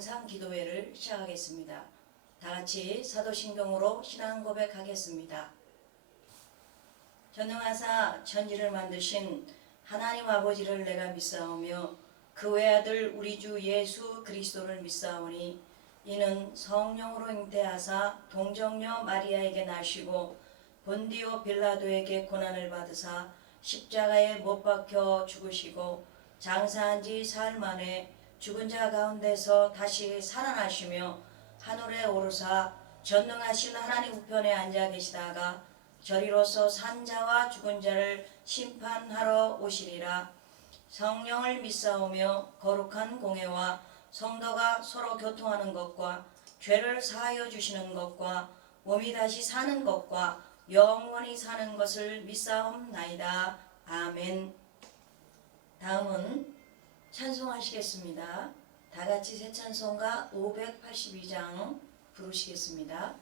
영상 기도회를 시작하겠습니다. 다 같이 사도신경으로 신앙 고백하겠습니다. 전능하사 천지를 만드신 하나님 아버지를 내가 믿사오며 그 외아들 우리 주 예수 그리스도를 믿사오니 이는 성령으로 잉태하사 동정녀 마리아에게 나시고 본디오 빌라도에게 고난을 받으사 십자가에 못 박혀 죽으시고 장사한 지 사흘 만에 죽은 자 가운데서 다시 살아나시며 하늘에 오르사 전능하신 하나님 우편에 앉아 계시다가 저리로서 산 자와 죽은 자를 심판하러 오시리라. 성령을 믿사오며 거룩한 공회와 성도가 서로 교통하는 것과 죄를 사하여 주시는 것과 몸이 다시 사는 것과 영원히 사는 것을 믿사옵나이다. 아멘. 다음은 찬송하시겠습니다. 다 같이 새 찬송가 582장 부르시겠습니다.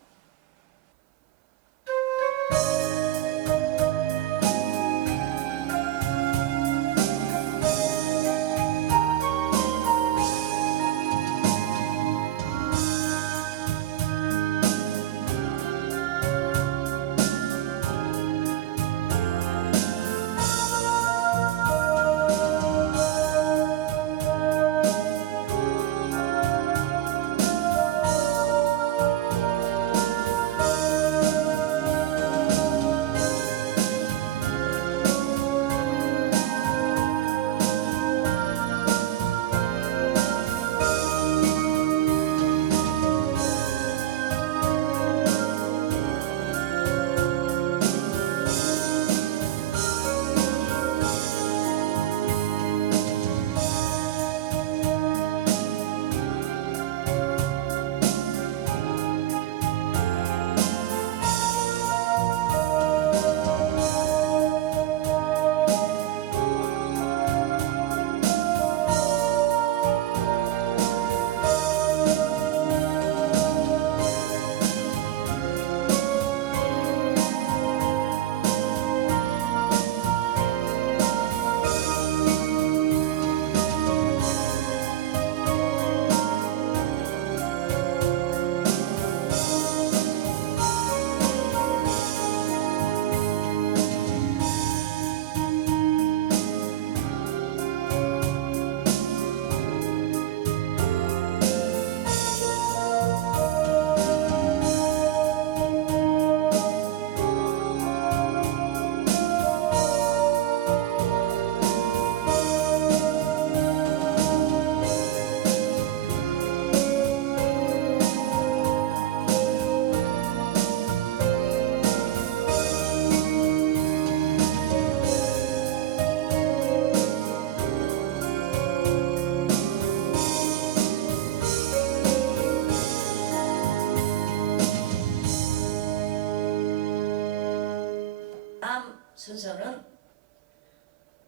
순서는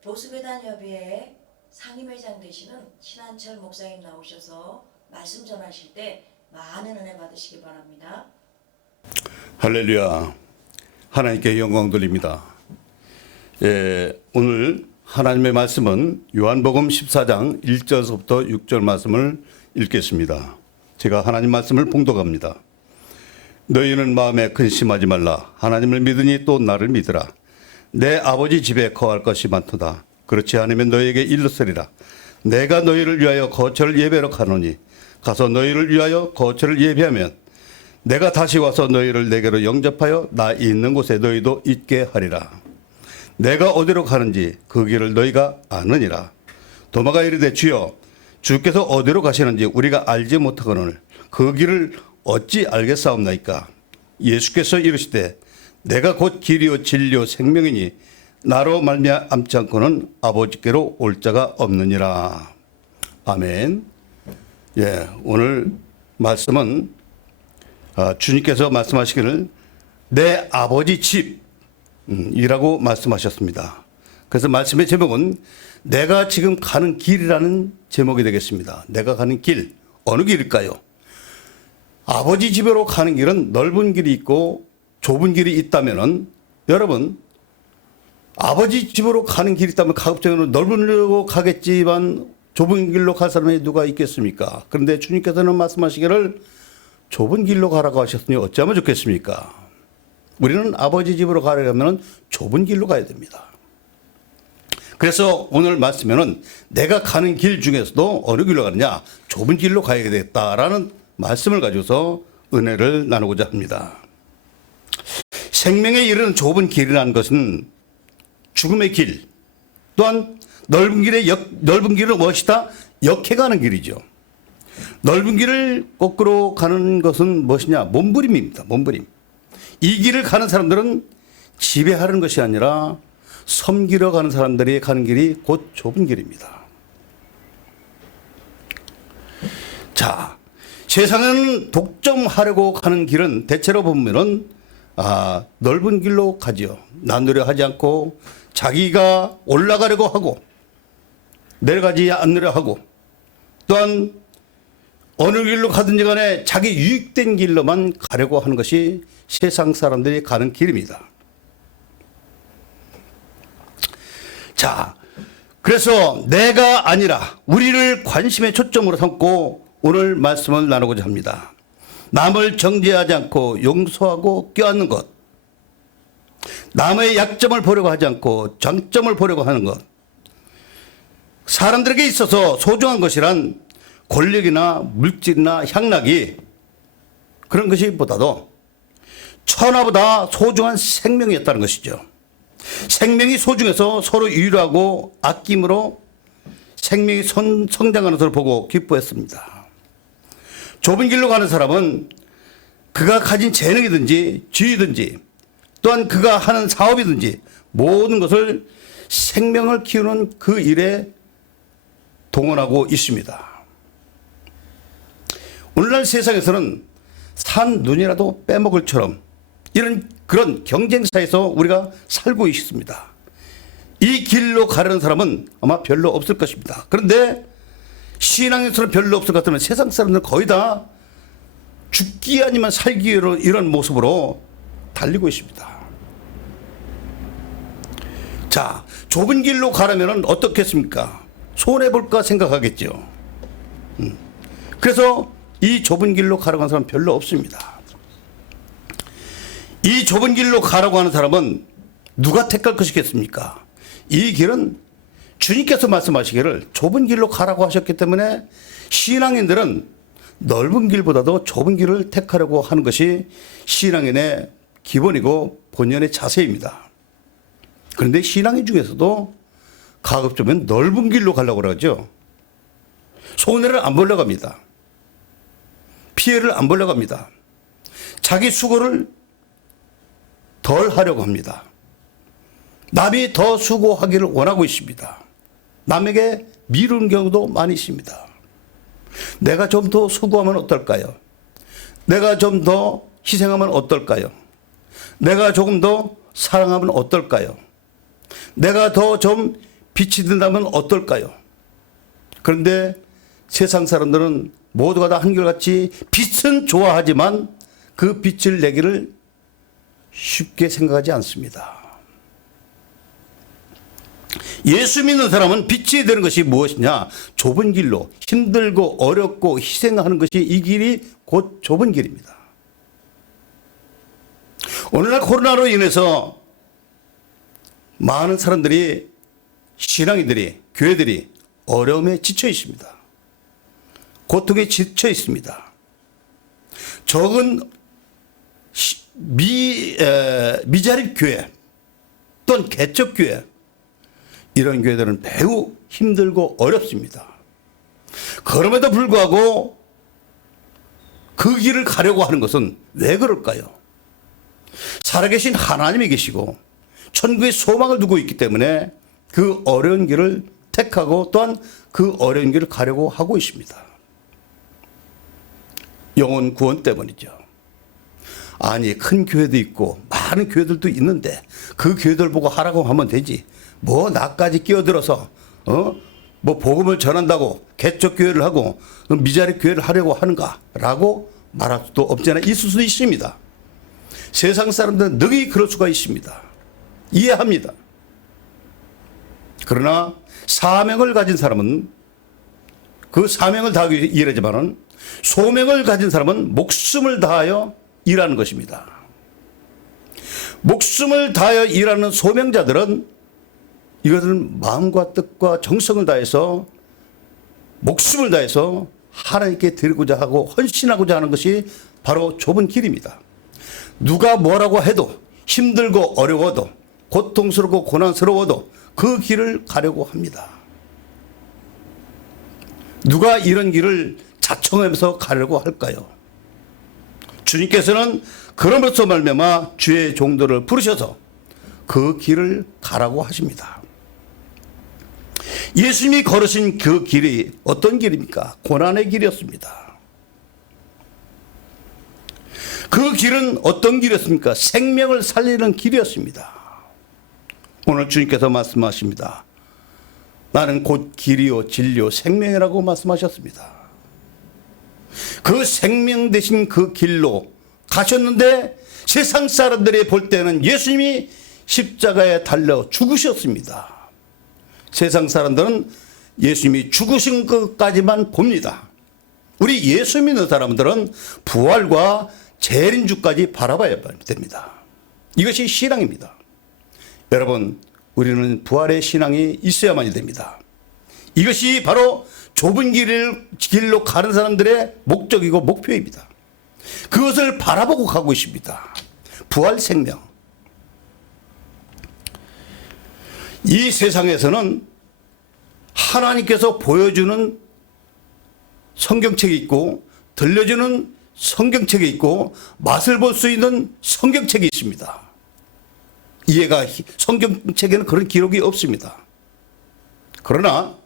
보수배단협의회 상임회장 되시는 신한철 목사님 나오셔서 말씀 전하실 때 많은 은혜 받으시기 바랍니다. 할렐루야. 하나님께 영광 돌립니다. 오늘 하나님의 말씀은 요한복음 14장 1절부터 6절 말씀을 읽겠습니다. 제가 하나님 말씀을 봉독합니다. 너희는 마음에 근심하지 말라. 하나님을 믿으니 또 나를 믿으라. 내 아버지 집에 거할 것이 많도다. 그렇지 않으면 너희에게 일렀으리라. 내가 너희를 위하여 거처를 예배하러 가노니 가서 너희를 위하여 거처를 예배하면 내가 다시 와서 너희를 내게로 영접하여 나 있는 곳에 너희도 있게 하리라. 내가 어디로 가는지 그 길을 너희가 아느니라. 도마가 이르되 주여 주께서 어디로 가시는지 우리가 알지 못하거늘 그 길을 어찌 알겠사옵나이까. 예수께서 이르시되 내가 곧 길이요 진리요 생명이니 나로 말미암지 않고는 아버지께로 올 자가 없느니라. 아멘. 오늘 말씀은 주님께서 말씀하시기를 내 아버지 집이라고 말씀하셨습니다. 그래서 말씀의 제목은 내가 지금 가는 길이라는 제목이 되겠습니다. 내가 가는 길, 어느 길일까요? 아버지 집으로 가는 길은 넓은 길이 있고 좁은 길이 있다면은 여러분 아버지 집으로 가는 길이 있다면 가급적으로 넓으려고 가겠지만 좁은 길로 갈 사람이 누가 있겠습니까? 그런데 주님께서는 말씀하시기를 좁은 길로 가라고 하셨으니 어찌하면 좋겠습니까? 우리는 아버지 집으로 가려면 좁은 길로 가야 됩니다. 그래서 오늘 말씀에는 내가 가는 길 중에서도 어느 길로 가느냐? 좁은 길로 가야 되겠다라는 말씀을 가지고서 은혜를 나누고자 합니다. 생명에 이르는 좁은 길이라는 것은 죽음의 길, 또한 넓은 길은 무엇이다? 역해가는 길이죠. 넓은 길을 거꾸로 가는 것은 무엇이냐? 몸부림입니다. 몸부림. 이 길을 가는 사람들은 지배하는 것이 아니라 섬기러 가는 사람들이 가는 길이 곧 좁은 길입니다. 자, 세상은 독점하려고 가는 길은 대체로 보면은 넓은 길로 가지요. 나누려 하지 않고 자기가 올라가려고 하고 내려가지 않으려 하고 또한 어느 길로 가든지 간에 자기 유익된 길로만 가려고 하는 것이 세상 사람들이 가는 길입니다. 자, 그래서 내가 아니라 우리를 관심의 초점으로 삼고 오늘 말씀을 나누고자 합니다. 남을 정죄하지 않고 용서하고 껴안는 것, 남의 약점을 보려고 하지 않고 장점을 보려고 하는 것, 사람들에게 있어서 소중한 것이란 권력이나 물질이나 향락이 그런 것이 보다도 천하보다 소중한 생명이었다는 것이죠. 생명이 소중해서 서로 위로하고 아낌으로 생명이 성장하는 것을 보고 기뻐했습니다. 좁은 길로 가는 사람은 그가 가진 재능이든지 지위든지 또한 그가 하는 사업이든지 모든 것을 생명을 키우는 그 일에 동원하고 있습니다. 오늘날 세상에서는 산 눈이라도 빼먹을처럼 그런 경쟁사에서 우리가 살고 있습니다. 이 길로 가려는 사람은 아마 별로 없을 것입니다. 그런데 신앙에서는 별로 없을 것 같으면 세상 사람들은 거의 다 죽기 아니면 살기로 이런 모습으로 달리고 있습니다. 자, 좁은 길로 가려면 어떻겠습니까? 손해볼까 생각하겠죠. 그래서 이 좁은 길로 가라고 하는 사람은 별로 없습니다. 이 좁은 길로 가라고 하는 사람은 누가 택할 것이겠습니까? 이 길은 주님께서 말씀하시기를 좁은 길로 가라고 하셨기 때문에 신앙인들은 넓은 길보다도 좁은 길을 택하려고 하는 것이 신앙인의 기본이고 본연의 자세입니다. 그런데 신앙인 중에서도 가급적이면 넓은 길로 가려고 그러죠. 손해를 안 보려고 합니다. 피해를 안 보려고 합니다. 자기 수고를 덜 하려고 합니다. 남이 더 수고하기를 원하고 있습니다. 남에게 미루는 경우도 많이 있습니다. 내가 좀 더 수고하면 어떨까요? 내가 좀 더 희생하면 어떨까요? 내가 조금 더 사랑하면 어떨까요? 내가 더 좀 빛이 든다면 어떨까요? 그런데 세상 사람들은 모두가 다 한결같이 빛은 좋아하지만 그 빛을 내기를 쉽게 생각하지 않습니다. 예수 믿는 사람은 빛이 되는 것이 무엇이냐? 좁은 길로 힘들고 어렵고 희생하는 것이 이 길이 곧 좁은 길입니다. 오늘날 코로나로 인해서 많은 사람들이 신앙인들이 교회들이 어려움에 지쳐 있습니다. 고통에 지쳐 있습니다. 적은 미자립 교회 또는 개척 교회 이런 교회들은 매우 힘들고 어렵습니다. 그럼에도 불구하고 그 길을 가려고 하는 것은 왜 그럴까요? 살아계신 하나님이 계시고 천국의 소망을 두고 있기 때문에 그 어려운 길을 택하고 또한 그 어려운 길을 가려고 하고 있습니다. 영혼 구원 때문이죠. 아니 큰 교회도 있고 많은 교회들도 있는데 그 교회들 보고 하라고 하면 되지. 뭐 나까지 끼어들어서 뭐 복음을 전한다고 개척 교회를 하고 미자립 교회를 하려고 하는가라고 말할 수도 없지 않아 있을 수도 있습니다. 세상 사람들은 능히 그럴 수가 있습니다. 이해합니다. 그러나 사명을 가진 사람은 그 사명을 다하기 위해 일하지만은 소명을 가진 사람은 목숨을 다하여 일하는 것입니다. 목숨을 다하여 일하는 소명자들은 이것은 마음과 뜻과 정성을 다해서 목숨을 다해서 하나님께 드리고자 하고 헌신하고자 하는 것이 바로 좁은 길입니다. 누가 뭐라고 해도 힘들고 어려워도 고통스럽고 고난스러워도 그 길을 가려고 합니다. 누가 이런 길을 자청하면서 가려고 할까요? 주님께서는 그럼으로써 말미암아 주의 종들을 부르셔서 그 길을 가라고 하십니다. 예수님이 걸으신 그 길이 어떤 길입니까? 고난의 길이었습니다. 그 길은 어떤 길이었습니까? 생명을 살리는 길이었습니다. 오늘 주님께서 말씀하십니다. 나는 곧 길이요 진리요 생명이라고 말씀하셨습니다. 그 생명 되신 그 길로 가셨는데 세상 사람들이 볼 때는 예수님이 십자가에 달려 죽으셨습니다. 세상 사람들은 예수님이 죽으신 것까지만 봅니다. 우리 예수 믿는 사람들은 부활과 재림주까지 바라봐야 됩니다. 이것이 신앙입니다. 여러분, 우리는 부활의 신앙이 있어야만이 됩니다. 이것이 바로 좁은 길로 가는 사람들의 목적이고 목표입니다. 그것을 바라보고 가고 있습니다. 부활 생명. 이 세상에서는 하나님께서 보여주는 성경책이 있고 들려주는 성경책이 있고 맛을 볼 수 있는 성경책이 있습니다. 성경책에는 그런 기록이 없습니다. 그러나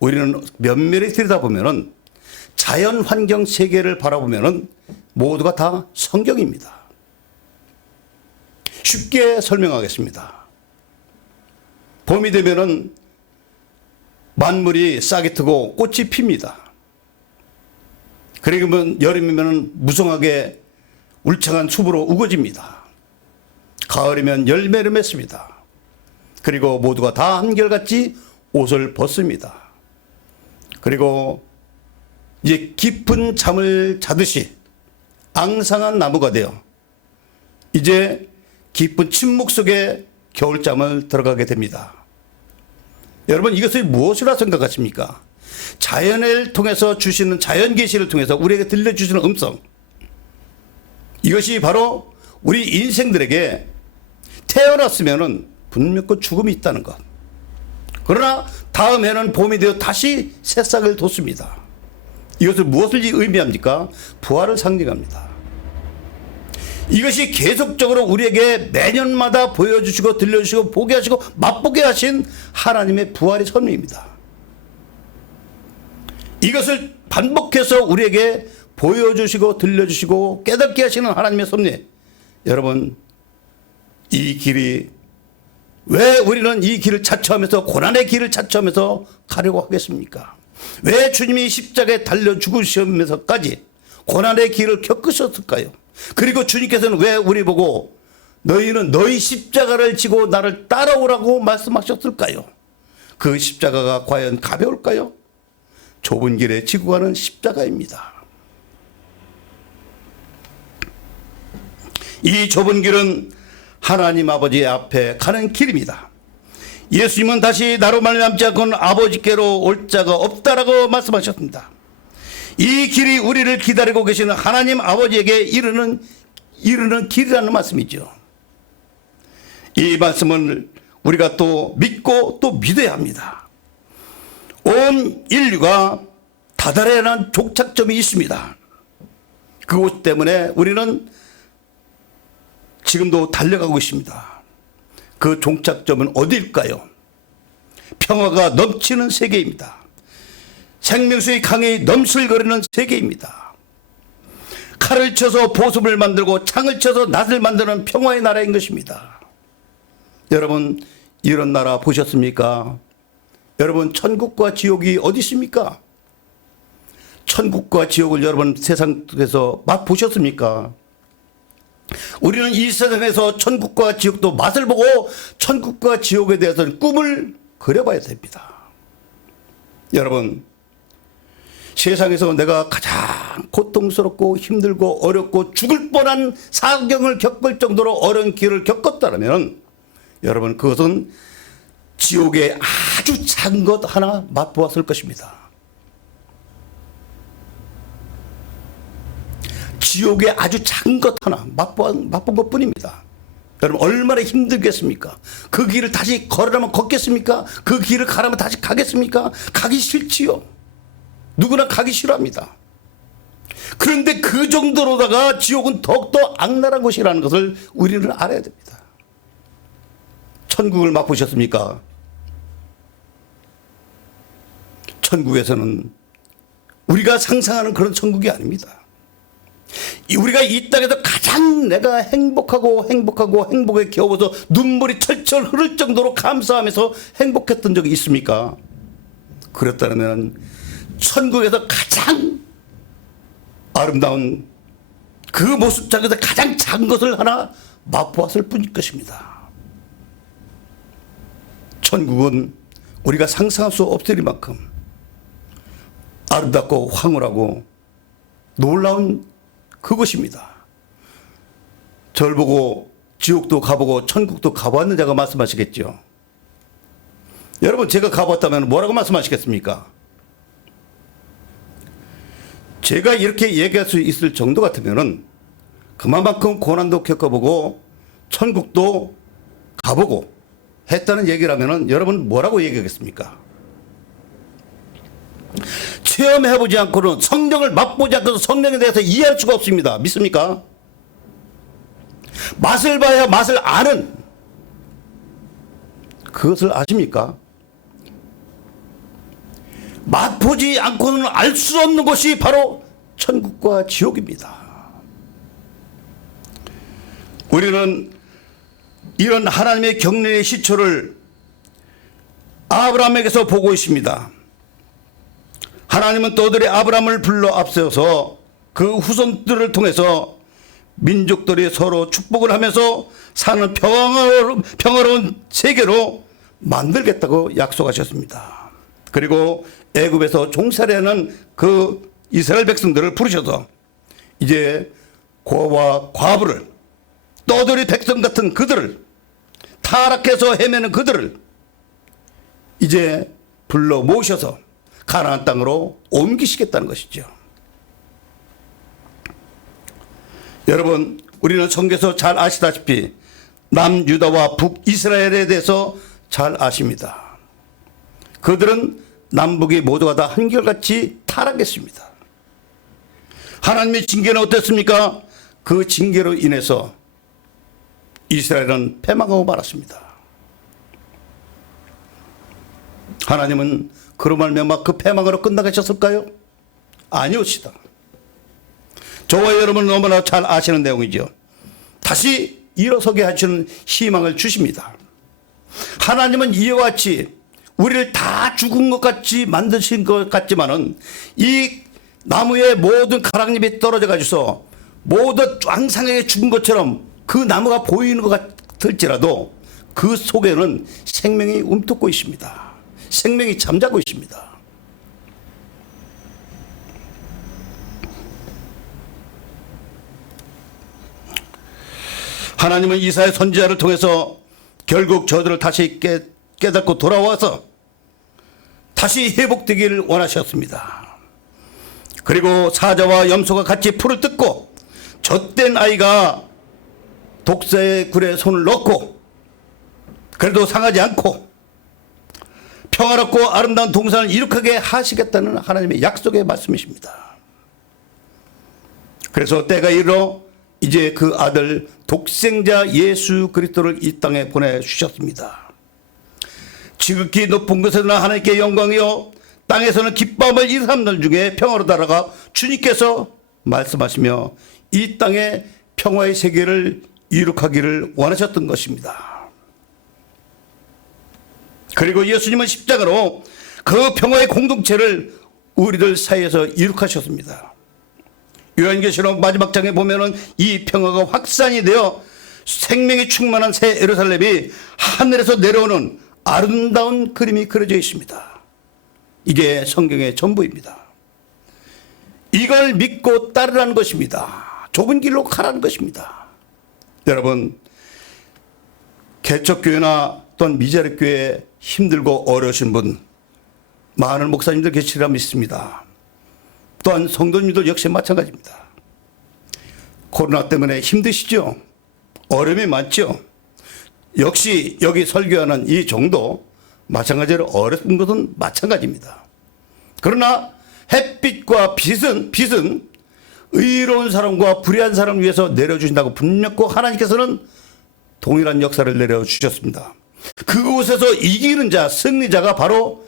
우리는 면밀히 들여다보면 자연 환경 세계를 바라보면 모두가 다 성경입니다. 쉽게 설명하겠습니다. 봄이 되면은 만물이 싹이 트고 꽃이 핍니다. 그러면 여름이면 무성하게 울창한 숲으로 우거집니다. 가을이면 열매를 맺습니다. 그리고 모두가 다 한결같이 옷을 벗습니다. 그리고 이제 깊은 잠을 자듯이 앙상한 나무가 되어 이제 깊은 침묵 속에 겨울잠을 들어가게 됩니다. 여러분, 이것을 무엇이라 생각하십니까? 자연을 통해서 주시는 자연 계시를 통해서 우리에게 들려주시는 음성. 이것이 바로 우리 인생들에게 태어났으면은 분명히 죽음이 있다는 것. 그러나 다음에는 봄이 되어 다시 새싹을 돋습니다. 이것을 무엇을 의미합니까? 부활을 상징합니다. 이것이 계속적으로 우리에게 매년마다 보여주시고 들려주시고 보게 하시고 맛보게 하신 하나님의 부활의 섭리입니다. 이것을 반복해서 우리에게 보여주시고 들려주시고 깨닫게 하시는 하나님의 섭리. 여러분, 이 길이 왜 우리는 이 길을 자처하면서 고난의 길을 자처하면서 가려고 하겠습니까? 왜 주님이 십자가에 달려 죽으시면서까지 고난의 길을 겪으셨을까요? 그리고 주님께서는 왜 우리 보고 너희는 너희 십자가를 지고 나를 따라오라고 말씀하셨을까요? 그 십자가가 과연 가벼울까요? 좁은 길에 지고 가는 십자가입니다. 이 좁은 길은 하나님 아버지 앞에 가는 길입니다. 예수님은 다시 나로 말미암지 않고는 아버지께로 올 자가 없다라고 말씀하셨습니다. 이 길이 우리를 기다리고 계시는 하나님 아버지에게 이르는 길이라는 말씀이죠. 이 말씀을 우리가 또 믿고 또 믿어야 합니다. 온 인류가 다달아야 하는 종착점이 있습니다. 그것 때문에 우리는 지금도 달려가고 있습니다. 그 종착점은 어디일까요? 평화가 넘치는 세계입니다. 생명수의 강이 넘실거리는 세계입니다. 칼을 쳐서 보습을 만들고 창을 쳐서 낫을 만드는 평화의 나라인 것입니다. 여러분, 이런 나라 보셨습니까? 여러분, 천국과 지옥이 어디 있습니까? 천국과 지옥을 여러분 세상에서 맛보셨습니까? 우리는 이 세상에서 천국과 지옥도 맛을 보고 천국과 지옥에 대해서는 꿈을 그려봐야 됩니다. 여러분, 세상에서 내가 가장 고통스럽고 힘들고 어렵고 죽을 뻔한 사경을 겪을 정도로 어려운 길을 겪었다면 여러분 그것은 지옥의 아주 작은 것 하나 맛보았을 것입니다. 지옥의 아주 작은 것 하나 맛본 것 뿐입니다. 여러분 얼마나 힘들겠습니까? 그 길을 다시 걸으라면 걷겠습니까? 그 길을 가라면 다시 가겠습니까? 가기 싫지요. 누구나 가기 싫어합니다. 그런데 그 정도로다가 지옥은 더욱더 악랄한 곳이라는 것을 우리는 알아야 됩니다. 천국을 맛보셨습니까? 천국에서는 우리가 상상하는 그런 천국이 아닙니다. 우리가 이 땅에서 가장 내가 행복에 겨워서 눈물이 철철 흐를 정도로 감사하면서 행복했던 적이 있습니까? 그렇다면 천국에서 가장 아름다운 그 모습 중에서 가장 작은 것을 하나 맛보았을 뿐일 것입니다. 천국은 우리가 상상할 수 없을 만큼 아름답고 황홀하고 놀라운 그것입니다. 절 보고 지옥도 가보고 천국도 가보았는 자가 말씀하시겠죠. 여러분 제가 가봤다면 뭐라고 말씀하시겠습니까? 제가 이렇게 얘기할 수 있을 정도 같으면은 그만큼 고난도 겪어보고 천국도 가보고 했다는 얘기라면은 여러분 뭐라고 얘기하겠습니까? 체험해보지 않고는 성령을 맛보지 않고는 성령에 대해서 이해할 수가 없습니다. 믿습니까? 맛을 봐야 맛을 아는 그것을 아십니까? 맛보지 않고는 알 수 없는 것이 바로 천국과 지옥입니다. 우리는 이런 하나님의 경륜의 시초를 아브라함에게서 보고 있습니다. 하나님은 떠들이 아브라함을 불러 앞세워서 그 후손들을 통해서 민족들이 서로 축복을 하면서 사는 평화로운 세계로 만들겠다고 약속하셨습니다. 그리고 애굽에서 종살이하는 그 이스라엘 백성들을 부르셔서 이제 고아와 과부를 떠돌이 백성 같은 그들을 타락해서 헤매는 그들을 이제 불러 모셔서 가나안 땅으로 옮기시겠다는 것이죠. 여러분 우리는 성경에서 잘 아시다시피 남유다와 북이스라엘에 대해서 잘 아십니다. 그들은 남북이 모두가 다 한결같이 타락했습니다. 하나님의 징계는 어땠습니까? 그 징계로 인해서 이스라엘은 패망하고 말았습니다. 하나님은 그로 말미암아 그 패망으로 끝나가셨을까요? 아니었시다. 저와 여러분은 너무나 잘 아시는 내용이죠. 다시 일어서게 하시는 희망을 주십니다. 하나님은 이와 같이 우리를 다 죽은 것 같이 만드신 것 같지만은 이 나무의 모든 가랑잎이 떨어져 가지고서 모두 꽝상하게 죽은 것처럼 그 나무가 보이는 것 같을지라도 그 속에는 생명이 움트고 있습니다. 생명이 잠자고 있습니다. 하나님은 이사야 선지자를 통해서 결국 저들을 다시 깨닫고 돌아와서 다시 회복되기를 원하셨습니다. 그리고 사자와 염소가 같이 풀을 뜯고 젖된 아이가 독사의 굴에 손을 넣고 그래도 상하지 않고 평화롭고 아름다운 동산을 이룩하게 하시겠다는 하나님의 약속의 말씀이십니다. 그래서 때가 이르러 이제 그 아들 독생자 예수 그리스도를 이 땅에 보내주셨습니다. 지극히 높은 곳에서는 하나님께 영광이요 땅에서는 기뻐함을 이 사람들 중에 평화로 달아가 주님께서 말씀하시며 이 땅에 평화의 세계를 이룩하기를 원하셨던 것입니다. 그리고 예수님은 십자가로 그 평화의 공동체를 우리들 사이에서 이룩하셨습니다. 요한계시록 마지막 장에 보면은 이 평화가 확산이 되어 생명이 충만한 새 예루살렘이 하늘에서 내려오는 아름다운 그림이 그려져 있습니다. 이게 성경의 전부입니다. 이걸 믿고 따르라는 것입니다. 좁은 길로 가라는 것입니다. 여러분, 개척교회나 또는 미자립교회 힘들고 어려우신 분 많은 목사님들 계시리라 믿습니다. 또한 성도님들 역시 마찬가지입니다. 코로나 때문에 힘드시죠? 어려움이 많죠? 역시 여기 설교하는 이 정도 마찬가지로 어렵은 것은 마찬가지입니다. 그러나 햇빛과 빛은 의로운 사람과 불의한 사람을 위해서 내려주신다고 분명코 하나님께서는 동일한 역사를 내려주셨습니다. 그곳에서 이기는 자, 승리자가 바로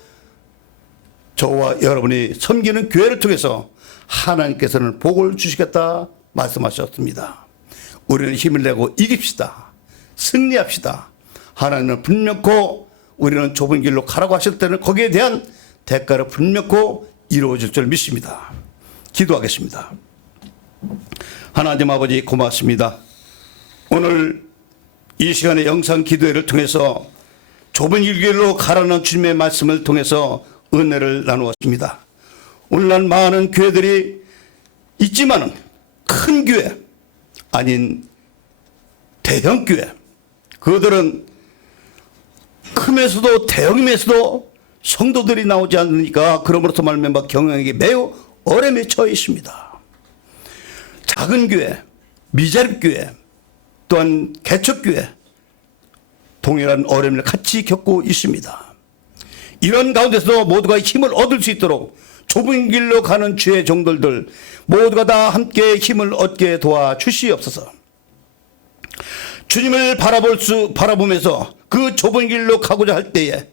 저와 여러분이 섬기는 교회를 통해서 하나님께서는 복을 주시겠다 말씀하셨습니다. 우리는 힘을 내고 이깁시다. 승리합시다. 하나님은 분명코 우리는 좁은 길로 가라고 하실 때는 거기에 대한 대가를 분명코 이루어질 줄 믿습니다. 기도하겠습니다. 하나님 아버지 고맙습니다. 오늘 이 시간에 영상 기도회를 통해서 좁은 길로 가라는 주님의 말씀을 통해서 은혜를 나누었습니다. 오늘날 많은 교회들이 있지만은 큰 교회 아닌 대형 교회, 그들은 크면서도 대형임에서도 성도들이 나오지 않으니까 그러므로서 말미암아 경영에게 매우 어려움에 처해 있습니다. 작은 교회, 미자립교회, 또한 개척교회 동일한 어려움을 같이 겪고 있습니다. 이런 가운데서 모두가 힘을 얻을 수 있도록 좁은 길로 가는 주의 종들들 모두가 다 함께 힘을 얻게 도와주시옵소서. 주님을 바라보면서 그 좁은 길로 가고자 할 때에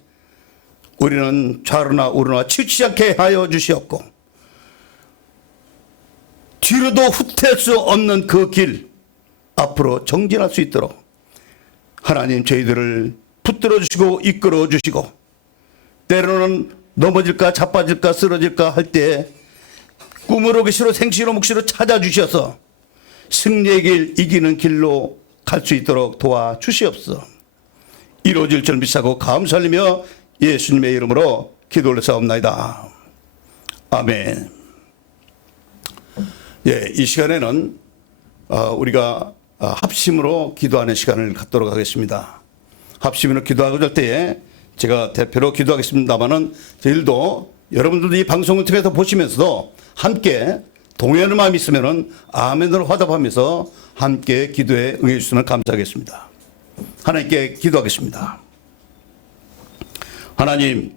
우리는 좌로나 우로나 치우치지 않게 하여 주시옵고 뒤로도 후퇴할 수 없는 그 길 앞으로 정진할 수 있도록 하나님 저희들을 붙들어 주시고 이끌어 주시고 때로는 넘어질까 자빠질까 쓰러질까 할 때 꿈으로 계시로 생시로 묵시로 찾아주셔서 승리의 길 이기는 길로 갈 수 있도록 도와주시옵소서. 이루어질 줄 믿사고 감사하며 예수님의 이름으로 기도를 사옵나이다. 아멘. 예, 이 시간에는 우리가 합심으로 기도하는 시간을 갖도록 하겠습니다. 합심으로 기도하고 할 때에 제가 대표로 기도하겠습니다만은 저희들도 여러분들도 이 방송을 통해서 보시면서도 함께 동의하는 마음이 있으면은 아멘으로 화답하면서 함께 기도에 응해 주시면 감사하겠습니다. 하나님께 기도하겠습니다. 하나님,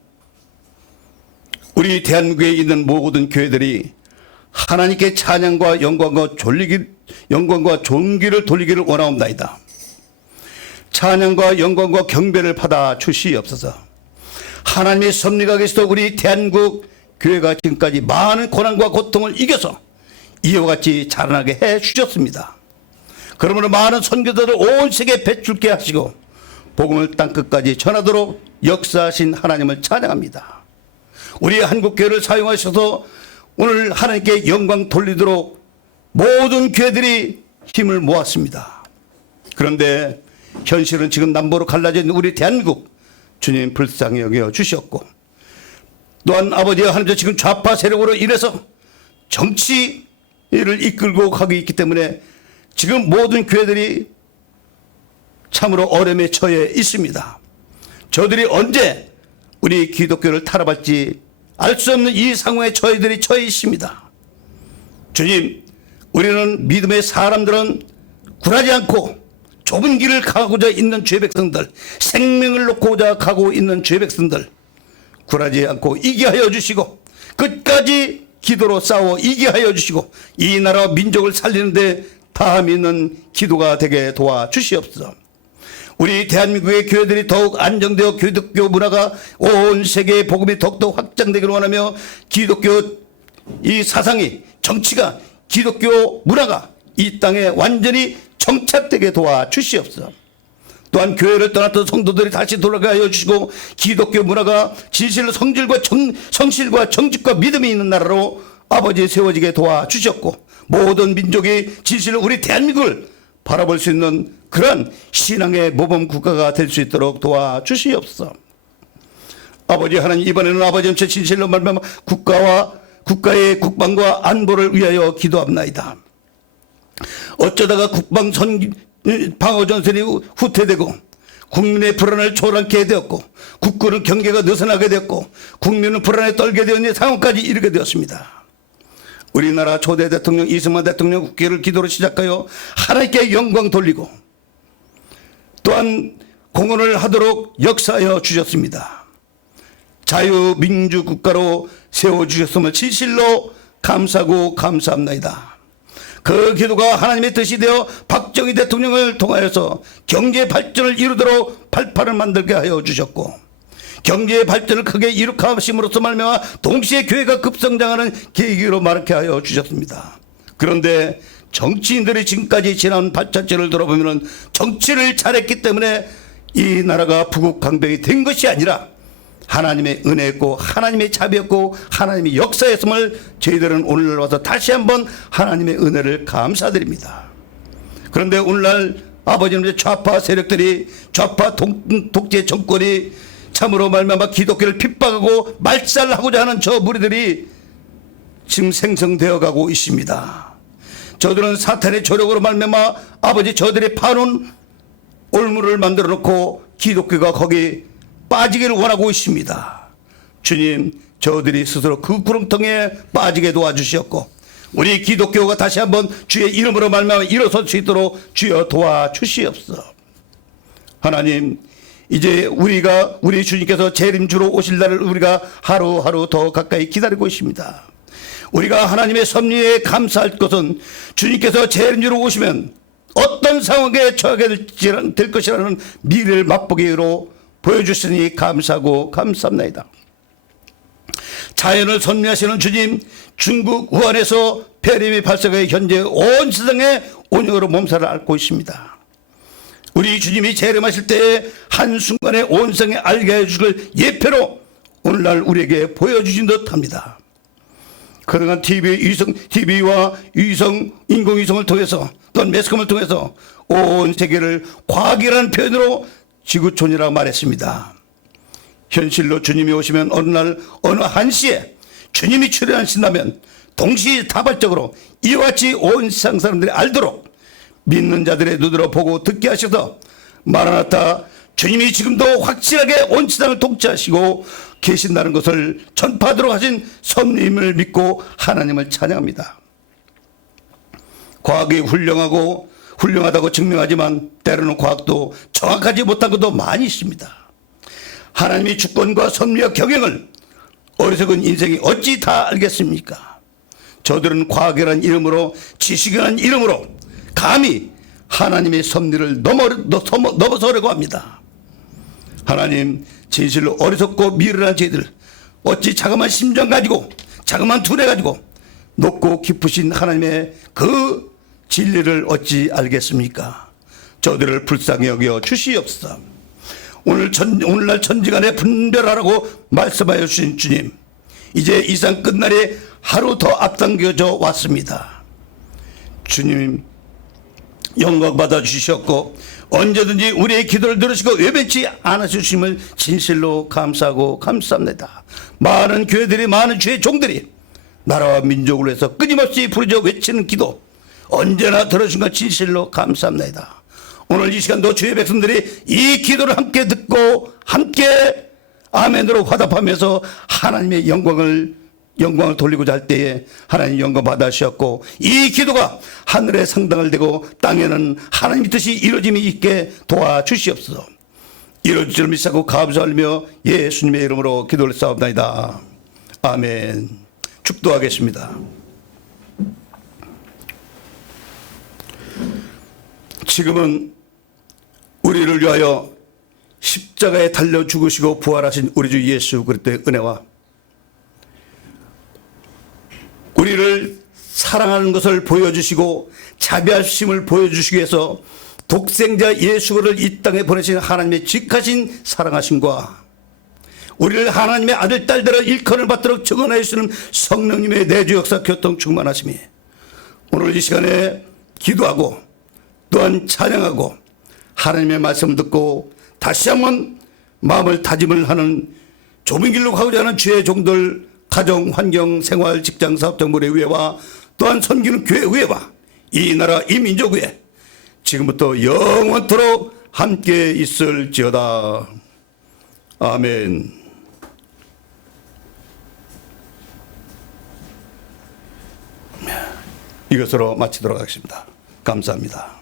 우리 대한민국에 있는 모든 교회들이 하나님께 찬양과 영광과 존귀를 돌리기를 원하옵나이다. 찬양과 영광과 경배를 받아 주시옵소서. 하나님의 섭리가 계시도 우리 대한민국 교회가 지금까지 많은 고난과 고통을 이겨서 이와 같이 자라나게 해 주셨습니다. 그러므로 많은 선교사들을 온 세계에 배출케 하시고 복음을 땅끝까지 전하도록 역사하신 하나님을 찬양합니다. 우리 한국교회를 사용하셔서 오늘 하나님께 영광 돌리도록 모든 교회들이 힘을 모았습니다. 그런데 현실은 지금 남북으로 갈라져 있는 우리 대한민국 주님 불쌍히 여겨 주셨고 또한 아버지와 하나님께서 지금 좌파 세력으로 인해서 정치를 이끌고 가고 있기 때문에 지금 모든 교회들이 참으로 어려움에 처해 있습니다. 저들이 언제 우리 기독교를 탄압할지 알 수 없는 이 상황에 저희들이 처해 있습니다. 주님, 우리는 믿음의 사람들은 굴하지 않고 좁은 길을 가고자 있는 주의 백성들, 생명을 놓고자 가고 있는 주의 백성들 굴하지 않고 이기게 하여 주시고 끝까지 기도로 싸워 이기게 하여 주시고 이 나라 민족을 살리는데 다함 있는 기도가 되게 도와주시옵소서. 우리 대한민국의 교회들이 더욱 안정되어 기독교 문화가 온 세계의 복음이 더욱더 확장되기를 원하며 기독교 이 사상이 정치가 기독교 문화가 이 땅에 완전히 정착되게 도와주시옵소서. 또한 교회를 떠났던 성도들이 다시 돌아가 하여 주시고 기독교 문화가 진실로 성실과 정직과 믿음이 있는 나라로 아버지 세워지게 도와주셨고 모든 민족이 진실로 우리 대한민국을 바라볼 수 있는 그런 신앙의 모범 국가가 될 수 있도록 도와주시옵소서. 아버지 하나님, 이번에는 아버지 엄청 진실로 말하면 국가와 국가의 국방과 안보를 위하여 기도합나이다. 어쩌다가 방어전선이 후퇴되고 국민의 불안을 초래하게 되었고 국군의 경계가 느슨하게 되었고 국민은 불안에 떨게 되는 상황까지 이르게 되었습니다. 우리나라 초대 대통령 이승만 대통령 국회를 기도로 시작하여 하나님께 영광 돌리고 또한 공헌을 하도록 역사하여 주셨습니다. 자유민주국가로 세워주셨음을 진실로 감사하고 감사합나이다. 그 기도가 하나님의 뜻이 되어 박정희 대통령을 통하여서 경제 발전을 이루도록 발판을 만들게 하여 주셨고 경제 발전을 크게 이룩하심으로써 말미암아 동시에 교회가 급성장하는 계기로 마련케 하여 주셨습니다. 그런데 정치인들이 지금까지 지난 발자취를 돌아보면 정치를 잘했기 때문에 이 나라가 부국강병이 된 것이 아니라 하나님의 은혜였고 하나님의 자비였고 하나님의 역사였음을 저희들은 오늘날 와서 다시 한번 하나님의 은혜를 감사드립니다. 그런데 오늘날 아버지는 좌파 세력들이 좌파 독재 정권이 참으로 말미암아 기독교를 핍박하고 말살하고자 하는 저 무리들이 지금 생성되어 가고 있습니다. 저들은 사탄의 조력으로 말미암아 아버지 저들이 파놓은 올무를 만들어 놓고 기독교가 거기 빠지기를 원하고 있습니다. 주님, 저들이 스스로 그 구렁텅이에 빠지게 도와주시었고 우리 기독교가 다시 한번 주의 이름으로 말미암아 일어설 수 있도록 주여 도와주시옵소서. 하나님, 이제 우리 주님께서 재림주로 오실 날을 우리가 하루하루 더 가까이 기다리고 있습니다. 우리가 하나님의 섭리에 감사할 것은 주님께서 재림주로 오시면 어떤 상황에 처하게 될 것이라는 미래를 맛보기로 보여주시니 감사하고 감사합니다. 자연을 섭리하시는 주님, 중국 우한에서 폐렴이 발생해 현재 온 세상에 온영으로 몸살을 앓고 있습니다. 우리 주님이 재림하실 때에 한순간에 온 세상에 알게 해주실 예표로 오늘날 우리에게 보여주신 듯합니다. 그동안 TV와 인공위성을 통해서 또는 매스컴을 통해서 온 세계를 과학이라는 표현으로 지구촌이라고 말했습니다. 현실로 주님이 오시면 어느 날 어느 한시에 주님이 출현하신다면 동시다발적으로 이와 같이 온 세상 사람들이 알도록 믿는 자들의 눈으로 보고 듣게 하셔서 마라나타 주님이 지금도 확실하게 온 세상을 통치하시고 계신다는 것을 전파하도록 하신 섭리임을 믿고 하나님을 찬양합니다. 과학이 훌륭하다고 증명하지만 때로는 과학도 정확하지 못한 것도 많이 있습니다. 하나님의 주권과 섭리와 경영을 어리석은 인생이 어찌 다 알겠습니까? 저들은 과학이라는 이름으로 지식이라는 이름으로 감히 하나님의 섭리를 넘어서려고 합니다. 하나님, 진실로 어리석고 미련한 저희들 어찌 자그마한 심정 가지고 자그마한 두뇌 가지고 높고 깊으신 하나님의 그 진리를 어찌 알겠습니까? 저들을 불쌍히 여겨 주시옵소서. 오늘날 천지간에 분별하라고 말씀하여 주신 주님, 이제 이상 끝날에 하루 더 앞당겨져 왔습니다. 주님, 영광 받아 주셨고 언제든지 우리의 기도를 들으시고 외면치 않아 주심을 진실로 감사하고 감사합니다. 많은 교회들이, 많은 주의 종들이 나라와 민족을 위해서 끊임없이 부르짖어 외치는 기도 언제나 들어주신 것 진실로 감사합니다. 오늘 이 시간도 주의 백성들이 이 기도를 함께 듣고 함께 아멘으로 화답하면서 하나님의 영광을 돌리고자 할 때에 하나님 영광 받으셨고 이 기도가 하늘에 상당을 되고 땅에는 하나님의 뜻이 이루어짐이 있게 도와주시옵소서. 이루어질 줄 믿사고 감사하며 예수님의 이름으로 기도를 싸웁나이다. 아멘. 축도하겠습니다. 지금은 우리를 위하여 십자가에 달려 죽으시고 부활하신 우리 주 예수 그리스도의 은혜와 우리를 사랑하는 것을 보여주시고 자비하심을 보여주시기 위해서 독생자 예수를 이 땅에 보내신 하나님의 직하신 사랑하심과 우리를 하나님의 아들 딸들을 일컬을 받도록 증언하여 주시는 성령님의 내주 역사 교통 충만하심이 오늘 이 시간에 기도하고 또한 찬양하고 하나님의 말씀 듣고 다시 한번 마음을 다짐을 하는 좁은 길로 가고자 하는 주의 종들 가정, 환경, 생활, 직장, 사업, 정부의 의회와 또한 섬기는 교회 의회와 이 나라 이 민족 의회 지금부터 영원토록 함께 있을지어다. 아멘. 이것으로 마치도록 하겠습니다. 감사합니다.